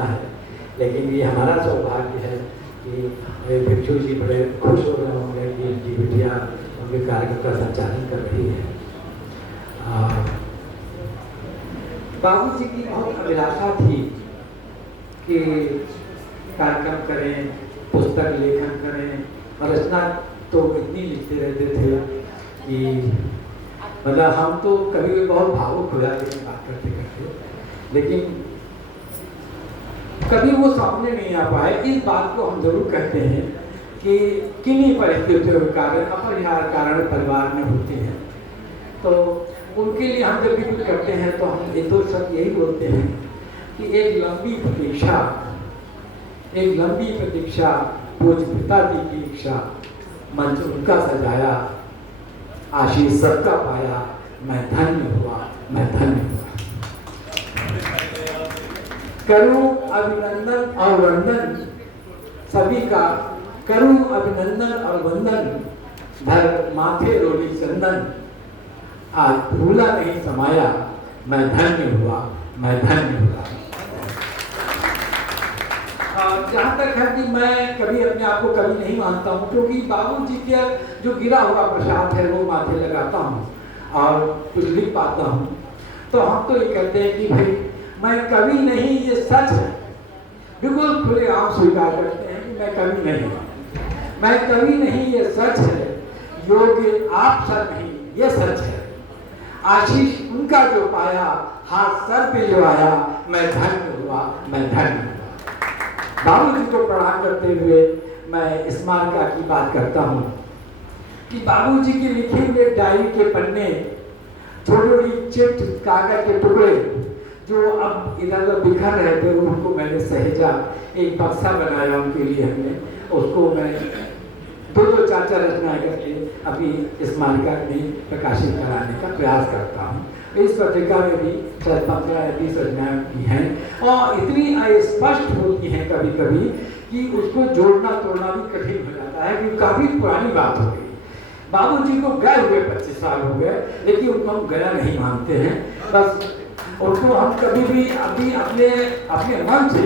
सुना है, लेकिन ये हमारा सौभाग्य है कि भिक्षु जी बड़े खुश हो रहे होंगे कि इनकी बिटिया उनके कार्यक्रम का संचालन कर रही है। बाबू जी की बहुत अभिलाषा थी कि कार्यक्रम करें, पुस्तक लेखन करें, और रचना तो इतनी लिखते रहते थे कि मतलब हम तो कभी भी बहुत भावुक हो जाते हैं बात करते करते, लेकिन कभी वो सामने नहीं आ पाए। इस बात को हम जरूर कहते हैं कि किन्हीं परिस्थितियों के कारण, अपरिहार्य कारण परिवार में होते हैं, तो उनके लिए हम जब भी कुछ करते हैं तो हम एक दो शब्द यही बोलते हैं कि एक लंबी प्रतीक्षा पूज्य पिताजी की इच्छा, मंच उनका सजाया, आशीष सबका पाया, मैं धन्य हुआ, मैं धन्य हुआ। करूं अभिनंदन और वंदन सभी का, करूं अभिनंदन और वंदन, भर माथे रोली चंदन, आज भूला नहीं समाया, मैं धन्य हुआ, मैं धन्य हुआ। जहाँ तक है कि मैं कभी अपने आप को कभी नहीं मानता हूँ, क्योंकि बाबू जी के जो गिरा हुआ प्रसाद है वो माथे लगाता हूँ और कुछ लिख पाता हूँ, तो हम तो ये कहते हैं कि भाई मैं कवि नहीं, ये सच है, बिल्कुल खुले आम स्वीकार करते हैं कि मैं कवि नहीं, मैं कवि नहीं, ये सच है, योग्य आप सर नहीं, ये सच है, आशीष उनका जो पाया, हाथ सर पे जो आया, मैं धन्य हुआ, मैं धन्य हुआ। बाबू जी को प्रणाम करते हुए मैं स्मारका की बात करता हूँ कि बाबू जी के लिखे हुए डायरी के पन्ने, छोटी छोटी चिट कागज के टुकड़े जो अब इधर उधर बिखर रहे थे, उनको मैंने सहेजा, एक बक्सा बनाया उनके लिए हमने, उसको मैं दो चार रचनाएं करके अभी स्मारका में प्रकाशित कराने का प्रयास करता हूँ। इस पत्रिका में भी 15-20 रचनाएं की हैं और इतनी अस्पष्ट होती हैं कभी कभी कि उसको जोड़ना तोड़ना भी कठिन हो जाता है, क्योंकि काफी पुरानी बात हो गई। बाबू जी को गए हुए 25 साल हो गए, लेकिन उनको हम गया नहीं मानते हैं, बस उनको हम कभी भी अभी अपने मन से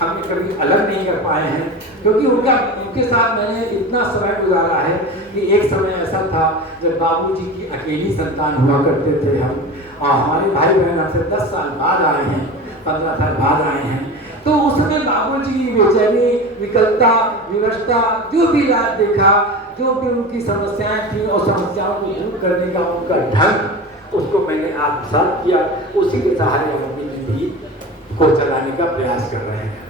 हमने कभी अलग नहीं कर पाए हैं, क्योंकि उनके साथ मैंने इतना समय गुजारा है कि एक समय ऐसा था जब बाबूजी की अकेली संतान हुआ करते थे हम, और हमारे भाई बहन हमसे 10 साल बाद आए हैं, 15 साल बाद आए हैं, तो उस समय बाबूजी की बेचैनी, विकलता, विवशता, जो भी रात देखा, जो भी उनकी समस्याएं थी और समस्याओं को दूर करने का उनका ढंग, उसको मैंने आत्मसात किया, उसी के सहारे हम अपनी जिंदगी को चलाने का प्रयास कर रहे हैं।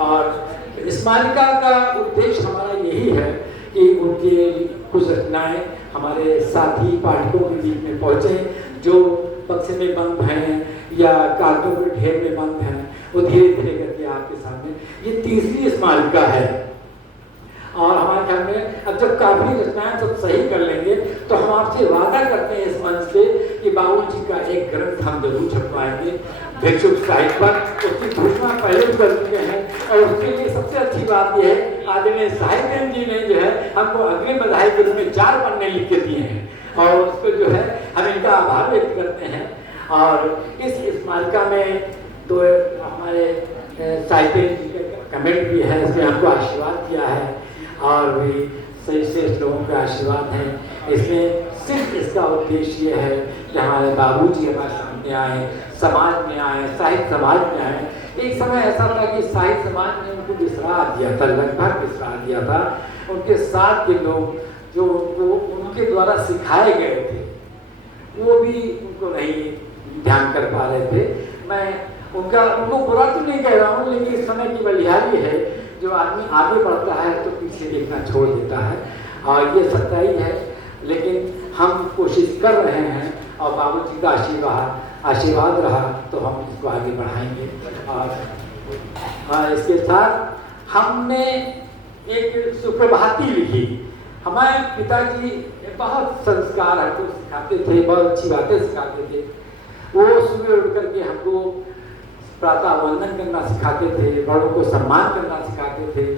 और स्मारिका का उद्देश्य हमारा यही है कि उनके कुछ रचनाएं हमारे साथी पाठकों के बीच में पहुँचे, जो बक्से में बंद हैं या कागजों के ढेर में बंद हैं, वो धीरे धीरे करके आपके सामने। ये तीसरी स्मारिका है और हमारे ख्याल में अब जब काफी रचनाएं सब सही कर लेंगे तो हम आपसे वादा करते हैं इस मंच पे कि बाबूजी का एक ग्रंथ हम जरूर छपवाएंगे भिक्षुक साहित्य पर। उसकी घोषणा पहले भी कर चुके हैं और उसके लिए सबसे अच्छी बात यह है, आदरणीय साहित्य जी ने जो है हमको अग्रिम बधाई के रूप में 4 पन्ने लिख के दिए हैं और उसको जो है हम इनका आभार व्यक्त करते हैं। और इस स्मारिका में 2 हमारे साहित्य जी के कमेंट भी है, इसमें हमको आशीर्वाद किया है और भी सही श्रेष्ठ लोगों का आशीर्वाद है। इसमें सिर्फ इसका उद्देश्य ये है कि हमारे बाबूजी हमारे सामने आए, समाज में आए, साहित्य समाज में आए। एक समय ऐसा था कि साहित्य समाज ने उनको विसरा दिया था, लगभग विसरा दिया था। उनके साथ के लोग जो उनके द्वारा सिखाए गए थे वो भी उनको नहीं ध्यान कर पा रहे थे। मैं उनको बुरा तो नहीं कह रहा हूँ, लेकिन इस समय की बलिहारी है, जो आदमी आगे बढ़ता है तो पीछे देखना छोड़ देता है और ये सच्चाई है। लेकिन हम कोशिश कर रहे हैं और बाबूजी का आशीर्वाद रहा तो हम इसको आगे बढ़ाएंगे। और इसके साथ हमने एक सुप्रभाती लिखी। हमारे पिताजी बहुत संस्कार हमको सिखाते थे, बहुत अच्छी बातें सिखाते थे। वो सुबह उठ करके हमको प्रातः वंदन करना सिखाते थे, बड़ों को सम्मान करना सिखाते थे।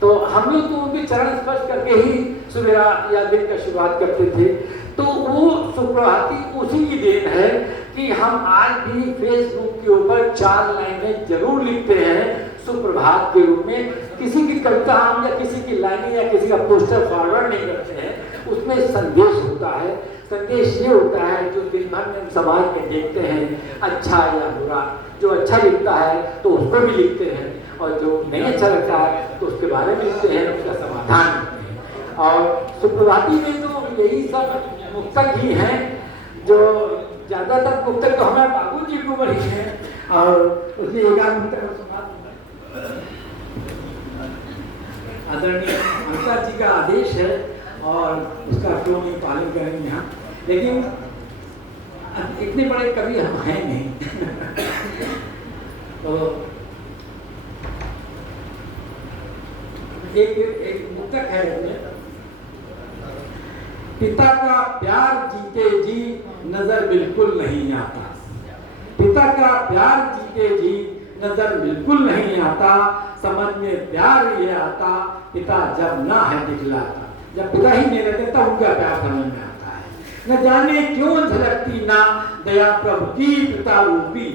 तो हम लोग तो उनके चरण स्पर्श करके ही सुबह या दिन का शुरुआत करते थे। तो वो सुप्रभाती उसी की देन है कि हम आज भी फेसबुक के ऊपर 4 लाइनें जरूर लिखते हैं सुप्रभात के रूप में। किसी की कविता हम या किसी की लाइनें या किसी का पोस्टर फॉरवर्ड नहीं करते हैं, उसमें संदेश होता है। संदेश ये होता है जो दिन भर में समाज में देखते हैं, अच्छा या बुरा, जो अच्छा लिखता है तो उसको भी लिखते हैं, और जो नहीं अच्छा लगता है तो उसके बारे में लिखते हैं, उसका समाधान करते हैं। और सुप्रभाती में तो यही सब मुक्तक ही हैं, जो ज़्यादातर मुक्तक तो हमारे बाबू जी को बड़ी हैं, और उसमें एक आध मुक्तक सुना आदरणीय अंता जी का आदेश है और उसका क्यों नहीं पालन करेंगे हम, लेकिन इतने बड़े कवि हम हैं नहीं। तो एक मुक्तक है इसमें, पिता का प्यार जीते जी नजर बिल्कुल नहीं आता, पिता का प्यार जीते जी नजर बिल्कुल नहीं आता, समझ में प्यार ये आता पिता जब ना है दिखलाता। जब पिता ही नहीं रहते तब उनका प्यार समझ में आता है। न जाने क्यों झलकती ना दया प्रभु की पिता रूपी।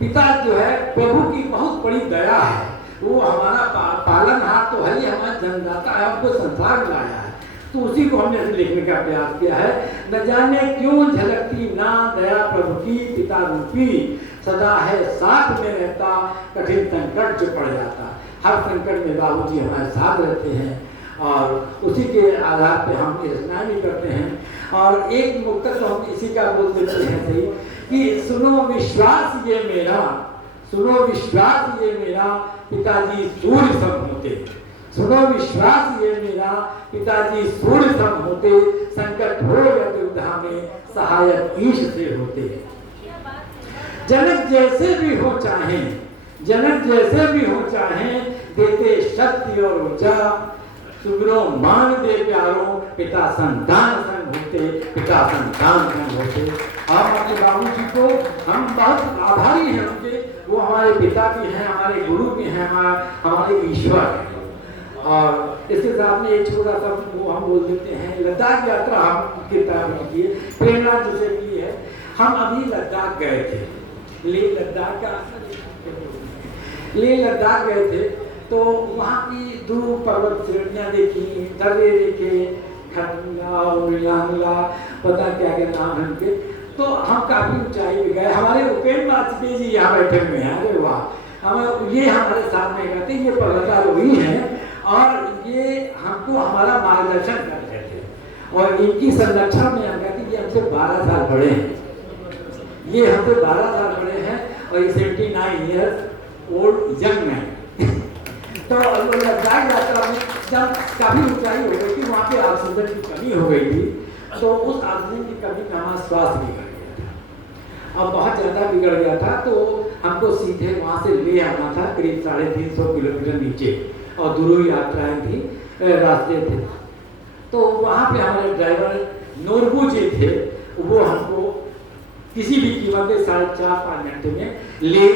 पिता जो है प्रभु की बहुत बड़ी दया है, वो हमारा पालनहार तो है ही, हमारा जन्मदाता है, हमको संसार में लाया है, तो उसी को हमने लिखने का प्रयास किया है। न जाने क्यों झलकती ना दया प्रभु की पिता रूपी, सदा है साथ में रहता कठिन संकट जो पड़ जाता। हर संकट में बाबूजी हमारे साथ रहते हैं और उसी के आधार पे हम ये रचनाएं भी करते हैं। और एक मुक्तक तो हम इसी का बोल देते हैं सही कि सुनो विश्वास ये मेरा, सुनो विश्वास ये मेरा पिताजी सूर्य सम होते, सुनो विश्वास ये मेरा पिताजी सूर्य सम होते, संकट हो या दुविधा में सहायक ईश से होते। जनक जैसे भी हो चाहे, जनक जैसे भी हो चाहे, देते शक्ति और ऊर्जा, सुगरो मान दे प्यारों पिता संतान संग होते, पिता संतान संग होते। हम अपने बाबूजी को हम बहुत आभारी हैं उनके, वो हमारे पिता भी हैं, हमारे गुरु भी हैं, हमारे ईश्वर हैं। और इसके साथ में एक छोटा सा वो हम बोल देते हैं, लद्दाख यात्रा हम किताब की है, प्रेरणा जिसे की है। हम अभी लद्दाख गए थे, लेह लद्दाख का लेह लद्दाख गए थे, तो वहाँ की ध्रुव पर्वत श्रेणियाँ देखी, दर्रे देखे, खंडा उड़ियांगला, पता क्या क्या नाम है उनके। तो हम काफ़ी ऊंचाई पे गए। हमारे उपेंद्र वाजपेयी जी यहाँ बैठे हुए हैं, अरे वाह, हम ये हमारे साथ में कहते ये पर्वतारोही हैं और ये हमको हमारा मार्गदर्शन कर रहे थे। और इनकी संरक्षण में हम कहते ये हमसे 12 साल बड़े हैं, ये हमसे 12 साल बड़े हैं और ये 79 ईयर्स ओल्ड यंग मैन। तो लद्दाख यात्रा में जब काफ़ी ऊंचाई हो गई थी, वहाँ पे ऑक्सीजन की कमी हो गई थी, तो उस ऑक्सीजन की कमी में हमारा स्वास्थ्य बिगड़ गया था। अब बहुत ज़्यादा बिगड़ गया था, तो हमको सीधे वहाँ से ले आना था, करीब 350 किलोमीटर नीचे, और दूर यात्राएँ थी, रास्ते थे। तो वहाँ पे हमारे ड्राइवर नोरबू जी थे, वो हमको किसी भी कीमत में 4.5-5 घंटे में ले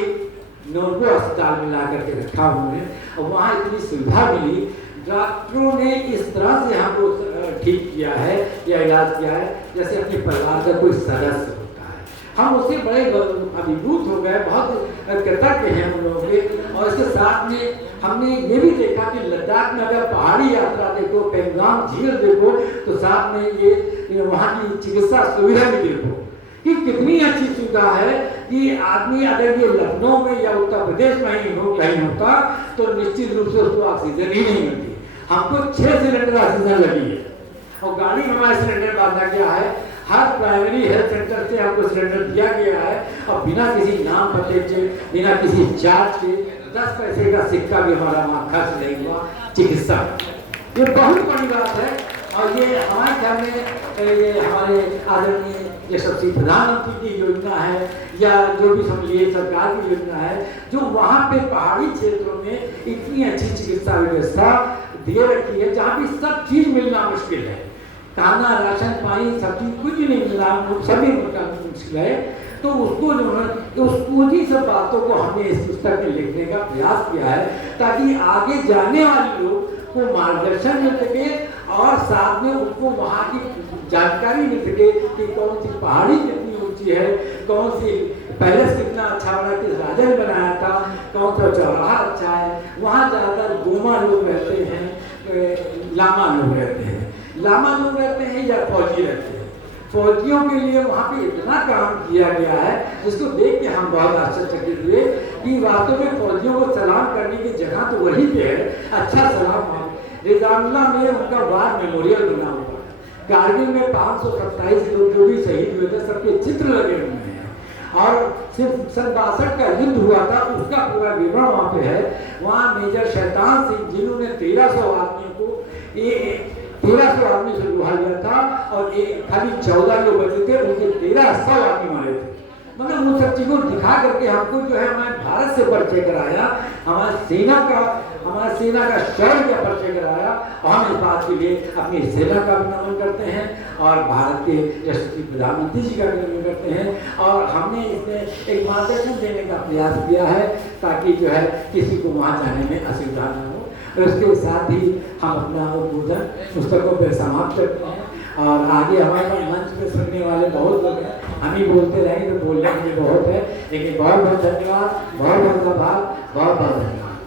नोरबू अस्पताल में ला करके रखा उन्होंने। और वहाँ इतनी सुविधा मिली, डॉक्टरों ने इस तरह से हमको ठीक किया है या इलाज किया है जैसे अपने परिवार का कोई सदस्य होता है। हम उससे बड़े अभिभूत हो गए, बहुत कृतज्ञ हैं उन लोगों के। और इसके साथ में हमने ये भी देखा कि लद्दाख में अगर पहाड़ी यात्रा देखो, पेंगोंग झील देखो, तो साथ में ये वहाँ की चिकित्सा सुविधा भी देखो कि कितनी अच्छी सुविधा है कि आदमी अगर ये लखनऊ में या उत्तर प्रदेश में ही कहीं होता तो निश्चित रूप से उसको ऑक्सीजन ही नहीं मिलती। हमको 6 सिलेंडर ऑक्सीजन लगी है और गाड़ी में हमारा सिलेंडर बांधा गया है। हर प्राइमरी हेल्थ सेंटर से हमको सिलेंडर दिया गया है और बिना किसी नाम पते के, बिना किसी चार्ज के, 10 पैसे का सिक्का भी हमारा वहाँ खर्च नहीं हुआ चिकित्सा। ये बहुत बड़ी बात है। और ये हमारे ख्याल में ये हमारे आदरणीय यशस्वी प्रधानमंत्री की योजना है या जो भी समझिए सरकार की योजना है, जो वहाँ पे पहाड़ी क्षेत्रों में इतनी अच्छी चिकित्सा व्यवस्था दे रखी है, जहाँ भी सब चीज़ मिलना मुश्किल है, खाना, राशन, पानी, सब चीज़ कुछ नहीं मिलना सभी मुश्किल है। तो उसको जो है उन्हीं सब बातों को हमने इस पुस्तक में लिखने का प्रयास किया है ताकि आगे जाने वाले लोग को मार्गदर्शन मिल सके और साथ में उनको वहाँ की जानकारी मिल सके कि कौन सी पहाड़ी कितनी ऊंची है, कौन सी पैलेस कितना अच्छा बना, किस राजा ने बनाया था, कौन सा चौराहा अच्छा है। वहाँ ज़्यादातर गोमा लोग रहते हैं, लामा लोग रहते हैं, लामा लोग रहते हैं या फौजी रहते हैं। फौजियों के लिए वहाँ पे इतना काम किया गया है जिसको देख के हम बहुत आश्चर्यचकित हुए कि वास्तव में फौजियों को सलाम करने की जगह तो वहीं पे है। अच्छा सलाम रिजामुल्ला में उनका वार मेमोरियल बना हुआ है। कारगिल में 527 लोग जो भी शहीद हुए थे सबके चित्र लगे हुए हैं, और सिर्फ 62 का युद्ध हुआ था उसका पूरा विवरण वहाँ पे है। वहाँ मेजर शैतान सिंह जिन्होंने 1300 आदमियों को 1300 आदमी से लुहा लिया था, और खाली 14 लोग बचे थे, उनके 1300 आदमी मारे थे। मतलब उन सब चीज़ों को दिखा करके हमको जो है हमारे भारत से परिचय कराया, हमारी सेना का शौर्य का परिचय कराया। और हम इस बात के लिए अपनी सेना का भी नमन करते हैं और भारत के यशस्वी प्रधानमंत्री जी का भी नमन करते हैं। और हमने इसमें एक मार्गदर्शन देने का प्रयास किया है ताकि जो है किसी को वहाँ जाने में असुविधा न हो। और उसके साथ ही हम अपना उद्बोधन पुस्तकों पर समाप्त करते हैं। और आगे हमारे पास मंच पे सुनने वाले बहुत लोग हैं, हम ही बोलते रहेंगे तो बोलने के लिए बहुत है। लेकिन बहुत बहुत धन्यवाद, बहुत बहुत आभार, बहुत बहुत धन्यवाद।